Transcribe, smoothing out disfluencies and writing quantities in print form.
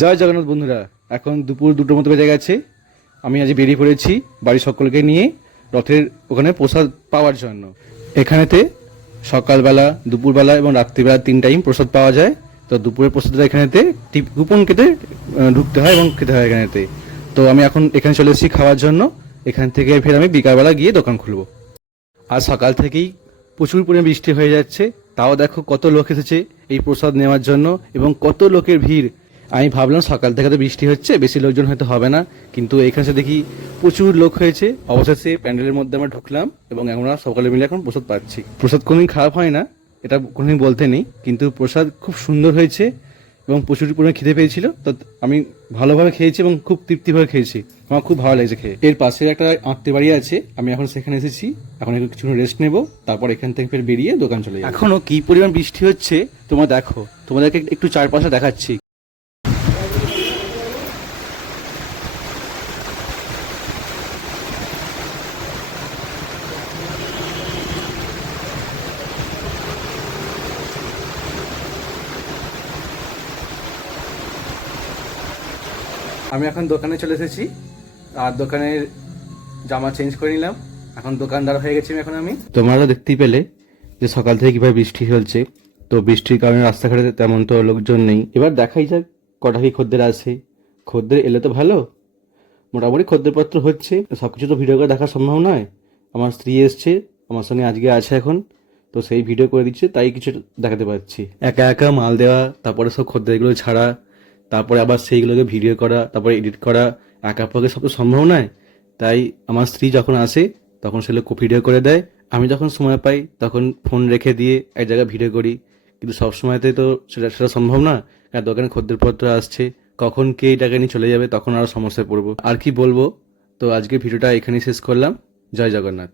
জয় জগন্নাথ বন্ধুরা, এখন দুপুর 2টোর মতো বেজে গেছে। আমি আজ বেরিয়ে পড়েছি বাড়ির সকলকে নিয়ে রথের ওখানে প্রসাদ পাওয়ার জন্য। এখানেতে সকালবেলা, দুপুরবেলা এবং রাত্রিবেলা 3 টাইম প্রসাদ পাওয়া যায়। তো দুপুরের প্রসাদটা এখানেতে কুপন কেটে ঢুকতে হয় এবং খেতে হয় এখানেতে। তো আমি এখন এখানে চলে এসেছি খাওয়ার জন্য। এখান থেকে ফের আমি বিকালবেলা গিয়ে দোকান খুলবো। আজ সকাল থেকেই প্রচুর পরিমাণে বৃষ্টি হয়ে যাচ্ছে, তাও দেখো কত লোক এসেছে এই প্রসাদ নেওয়ার জন্য এবং কত লোকের ভিড়। আমি ভাবলাম সকাল থেকে তো বৃষ্টি হচ্ছে, বেশি লোকজন হয়তো হবে না, কিন্তু এখানে এসে দেখি প্রচুর লোক হয়েছে। অবশেষে প্যান্ডেলের মধ্যে আমরা ঢুকলাম এবং আমরা সকলে মিলে এখন প্রসাদ পাচ্ছি। প্রসাদ কোনোদিন খারাপ হয় না, এটা কোনোদিন বলতে নেই, কিন্তু প্রসাদ খুব সুন্দর হয়েছে এবং প্রচুর পরিমাণে খিদে পেয়েছিল। তো আমি ভালোভাবে খেয়েছি এবং খুব তৃপ্তিভাবে খেয়েছি। আমার খুব ভালো লাগছে খেয়ে। এর পাশে একটা আত্মীয় বাড়ি আছে, আমি এখন সেখানে এসেছি। এখন একটু কিছু রেস্ট নেবো, তারপর এখান থেকে ফের বেরিয়ে দোকান চলে যাবো। এখনো কি পরিমাণ বৃষ্টি হচ্ছে তোমরা দেখো, তোমাদেরকে একটু চারপাশে দেখাচ্ছি। আমি এখন দোকানে চলে এসেছি আর দোকানের জামা চেঞ্জ করে নিলাম। এখন দোকানদার হয়ে গেছি এখন আমি। তোমরা দেখতেই পেলে যে সকাল থেকে কিভাবে বৃষ্টি চলছে। তো বৃষ্টির কারণে রাস্তাঘাটে তেমন তো লোকজন নেই। এবার দেখাই যাক কটা কি খদ্দের আছে। খদ্দের এলে তো ভালো, মোটামুটি খদ্দেরপত্র হচ্ছে। সবকিছু তো ভিডিও করে দেখা সম্ভব নয়। আমার স্ত্রী এসছে আমার সঙ্গে, আজকে আছে এখন, তো সেই ভিডিও করে দিচ্ছে, তাই কিছু দেখাতে পারছি। একা একা মাল দেওয়া, তারপরে সব খদ্দেরগুলো ছাড়া, তারপরে আবার সেইগুলোকে ভিডিও করা, তারপরে এডিট করা, একা পক্ষে সব তো সম্ভব নয়। তাই আমার স্ত্রী যখন আসে তখন সেগুলো ভিডিও করে দেয়। আমি যখন সময় পাই তখন ফোন রেখে দিয়ে এক জায়গায় ভিডিও করি, কিন্তু সব সময়তে তো সেটা সম্ভব না, কারণ দোকানে খদ্দেরপত্র আসছে। কখন কে এই টাকা নিয়ে চলে যাবে তখন আরও সমস্যায় পড়বো। আর কি বলবো। তো আজকে ভিডিওটা এখানেই শেষ করলাম। জয় জগন্নাথ।